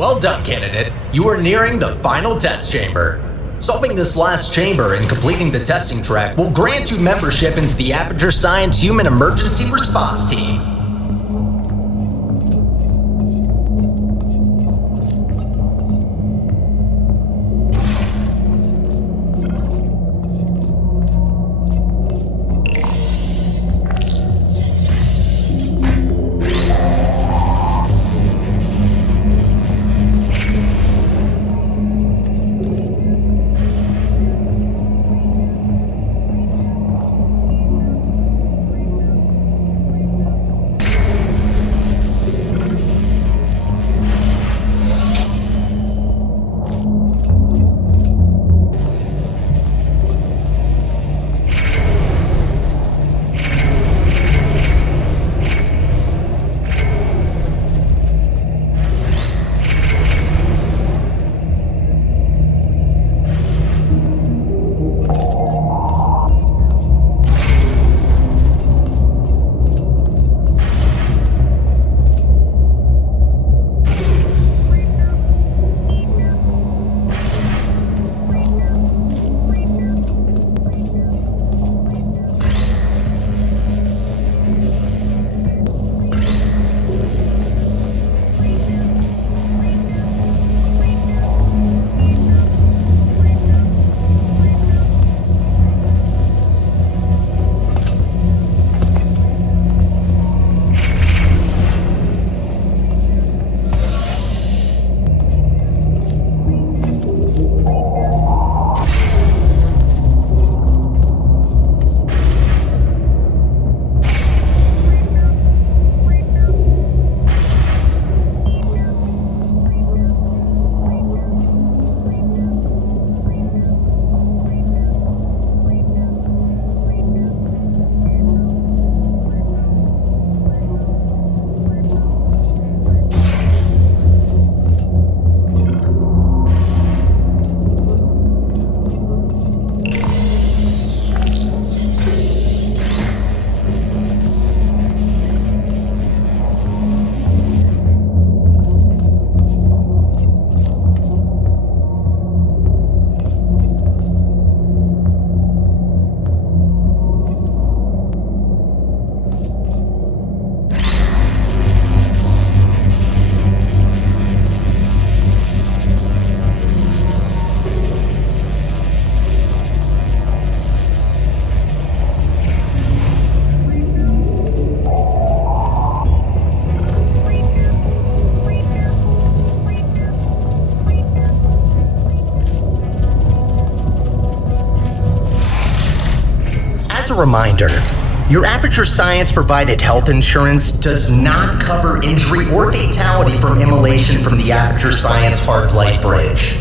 Well done, candidate. You are nearing the final test chamber. Solving this last chamber and completing the testing track will grant you membership into the Aperture Science Human Emergency Response Team. As a reminder, your Aperture Science provided health insurance does not cover injury or fatality from immolation from the Aperture Science Hard Light Bridge.